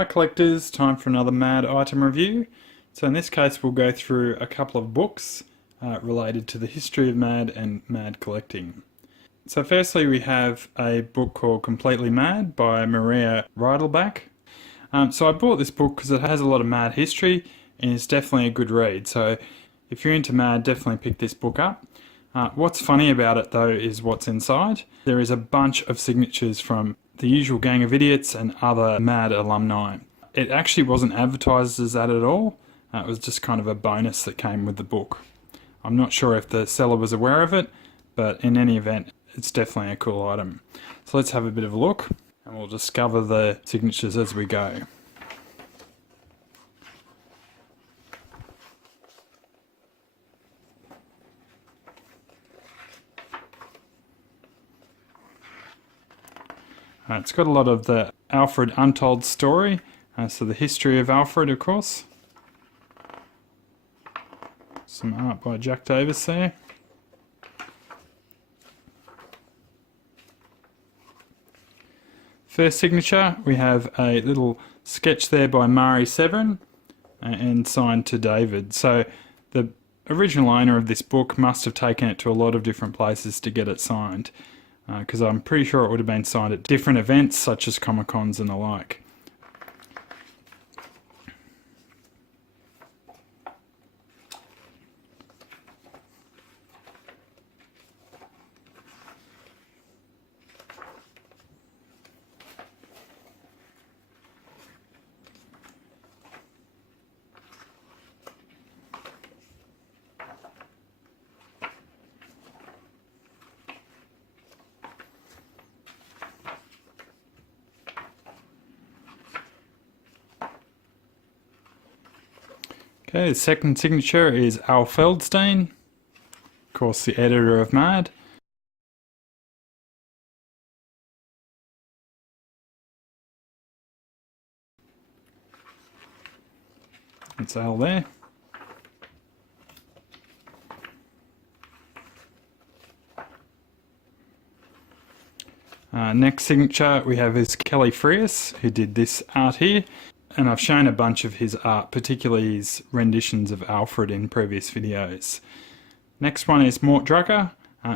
Hi collectors, time for another MAD item review. So in this case we'll go through a couple of books related to the history of MAD and MAD collecting. So firstly we have a book called Completely MAD by Maria Reidelbach. So I bought this book because it has a lot of MAD history and it's definitely a good read. So if you're into MAD, definitely pick this book up. What's funny about it though is what's inside. There is a bunch of signatures from the usual gang of idiots and other MAD alumni. It actually wasn't advertised as that at all. It was just kind of a bonus that came with the book. I'm not sure if the seller was aware of it, but in any event, it's definitely a cool item. So let's have a bit of a look and we'll discover the signatures as we go. It's got a lot of the Alfred untold story, so the history of Alfred, of course. Some art by Jack Davis there. First signature, we have a little sketch there by Mari Severin and signed to David. So the original owner of this book must have taken it to a lot of different places to get it signed, because I'm pretty sure it would have been signed at different events such as Comic-Cons and the like. Okay, the second signature is Al Feldstein, of course the editor of MAD. It's Al there. Next signature we have is Kelly Frias, who did this art here. And I've shown a bunch of his art, particularly his renditions of Alfred in previous videos. Next one is Mort Drucker.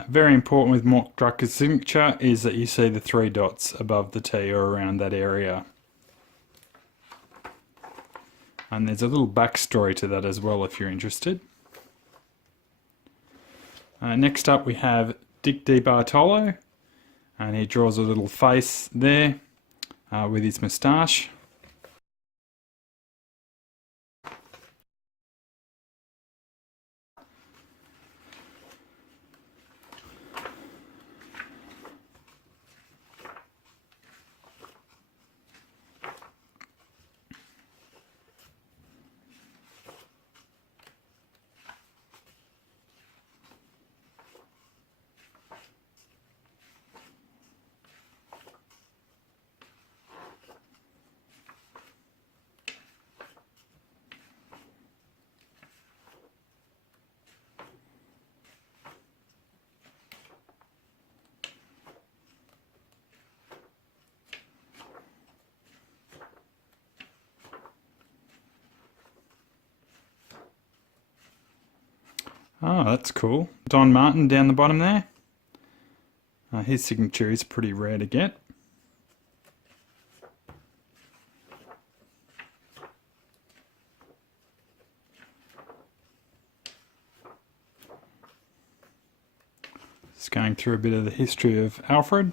Very important with Mort Drucker's signature is that you see the 3 dots above the T or around that area. And there's a little backstory to that as well if you're interested. Next up we have Dick DiBartolo, and he draws a little face there with his moustache. Oh, that's cool. Don Martin down the bottom there. His signature is pretty rare to get. Just going through a bit of the history of Alfred.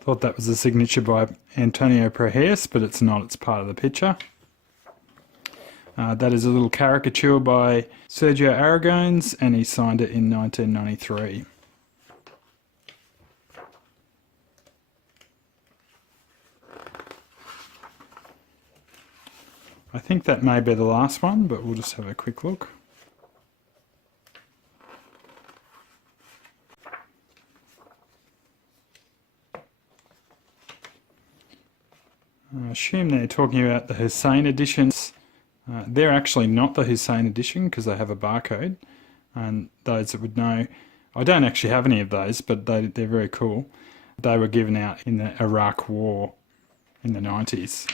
Thought that was a signature by Antonio Proheus, but it's not, it's part of the picture. That is a little caricature by Sergio Aragones, and he signed it in 1993. I think that may be the last one, but we'll just have a quick look. I assume they're talking about the Hussein editions. They're actually not the Hussein edition because they have a barcode, and those that would know, I don't actually have any of those, but they're very cool. They were given out in the Iraq War in the 90s.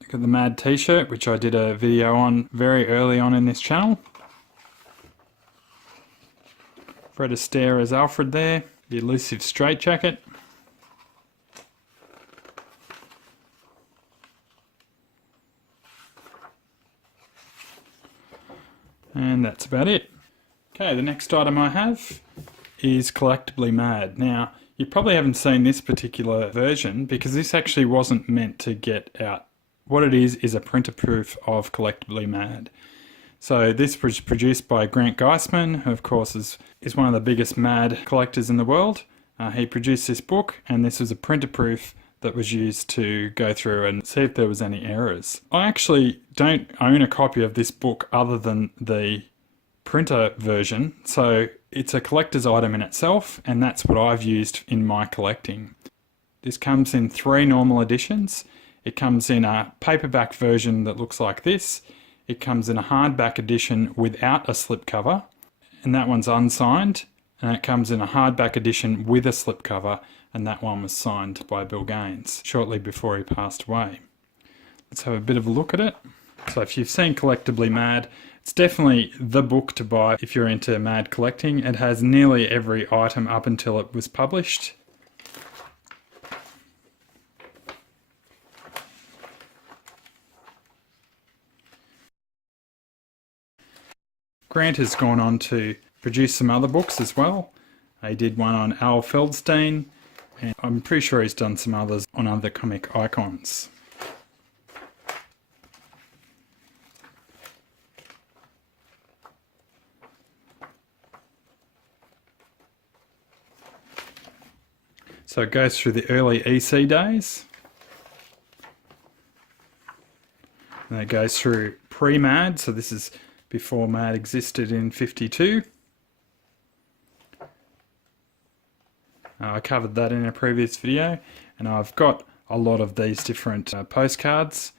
Look at the Mad t-shirt, which I did a video on very early on in this channel. Fred Astaire as Alfred there. The elusive straitjacket. And that's about it. Okay, the next item I have is Collectively Mad. Now, you probably haven't seen this particular version because this actually wasn't meant to get out. What it is a printer proof of Collectively Mad. So this was produced by Grant Geisman, who of course is one of the biggest Mad collectors in the world. He produced this book, and this was a printer proof that was used to go through and see if there was any errors. I actually don't own a copy of this book other than the printer version, so it's a collector's item in itself, and that's what I've used in my collecting. This comes in 3 normal editions. It comes in a paperback version that looks like this. It comes in a hardback edition without a slipcover, and that one's unsigned. And it comes in a hardback edition with a slipcover, and that one was signed by Bill Gaines shortly before he passed away. Let's have a bit of a look at it. So if you've seen Collectively Mad, it's definitely the book to buy if you're into Mad collecting. It has nearly every item up until it was published. Grant has gone on to produce some other books as well. He did one on Al Feldstein, and I'm pretty sure he's done some others on other comic icons. So it goes through the early EC days. And it goes through pre-Mad, so this is before Mad existed in 52. I covered that in a previous video, and I've got a lot of these different postcards.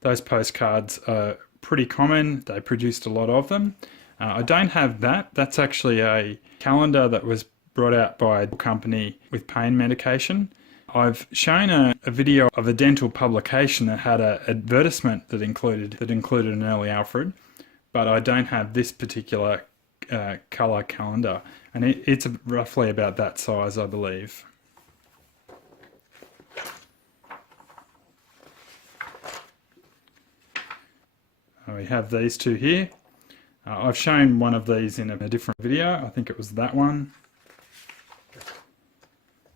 Those postcards are pretty common. They produced a lot of them. I don't have that. That's actually a calendar that was brought out by a company with pain medication. I've shown a video of a dental publication that had an advertisement that included an early Alfred, but I don't have this particular colour calendar, and it's roughly about that size, I believe. We have these two here. I've shown one of these in a different video. I think it was that one.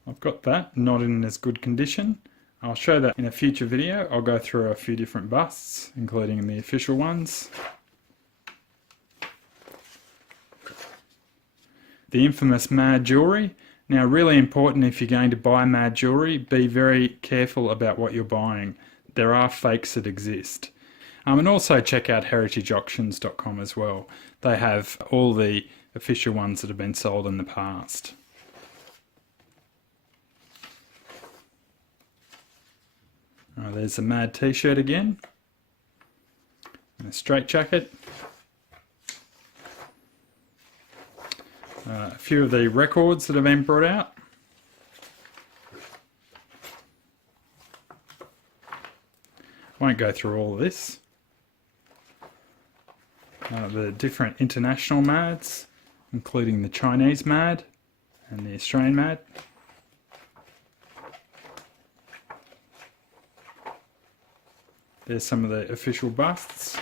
I've got that, not in as good condition. I'll show that in a future video. I'll go through a few different busts, including the official ones. The infamous Mad jewellery. Now, really important if you're going to buy Mad jewellery, be very careful about what you're buying. There are fakes that exist. And also check out heritageauctions.com as well. They have all the official ones that have been sold in the past. There's a Mad t-shirt again, and a straitjacket. A few of the records that have been brought out. Won't go through all of this. The different international Mads, including the Chinese Mad and the Australian Mad. There's some of the official busts.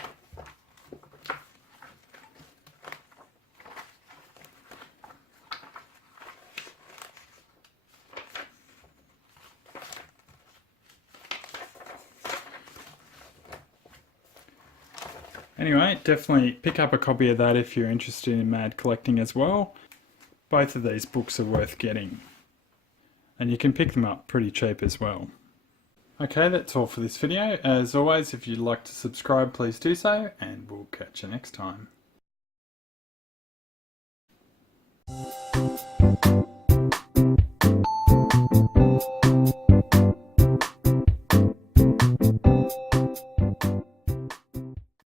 Anyway, definitely pick up a copy of that if you're interested in Mad collecting as well. Both of these books are worth getting. And you can pick them up pretty cheap as well. Okay, that's all for this video. As always, if you'd like to subscribe, please do so, and we'll catch you next time.